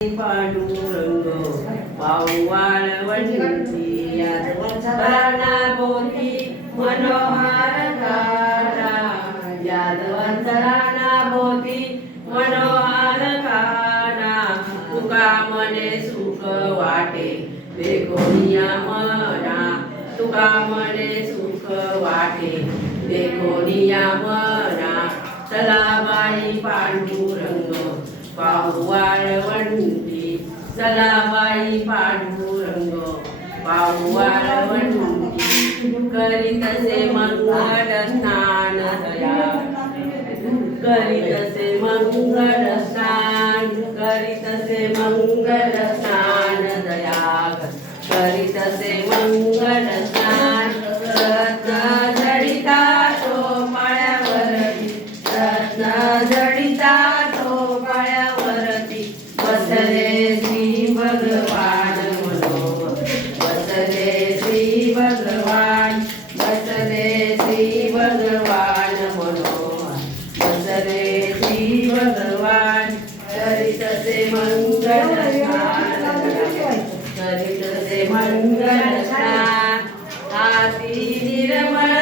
पांडुरंग वाळवंटी यादवंतराना बोधी मनोहर कारा यादवंतराना बोधी मनोहर कारा तुका मने सुख वाटे देखोनिया मना तुका मने सुख वाटे देखोनिया मना चला बाई पांडुरंग पाहू वाळवंटी चला बाई पांडुरंग पाहू वाळवंटी करीतसे मंगल स्नान दया करीतसे मंगल स्नान करीतसे मंगल स्नान दया करीतसे मंगल स्नान रत्न जडिता टोपाळ्यावरती रत्न जडिता टोपाळ्यावरती बसले श्री भगवान मनोहर बसले श्री भगवान बसले श्री भगवान मनोहर बसले श्री भगवान करीतसे मंगल स्नान करीतसे मंगल स्नान हाती निर्मळ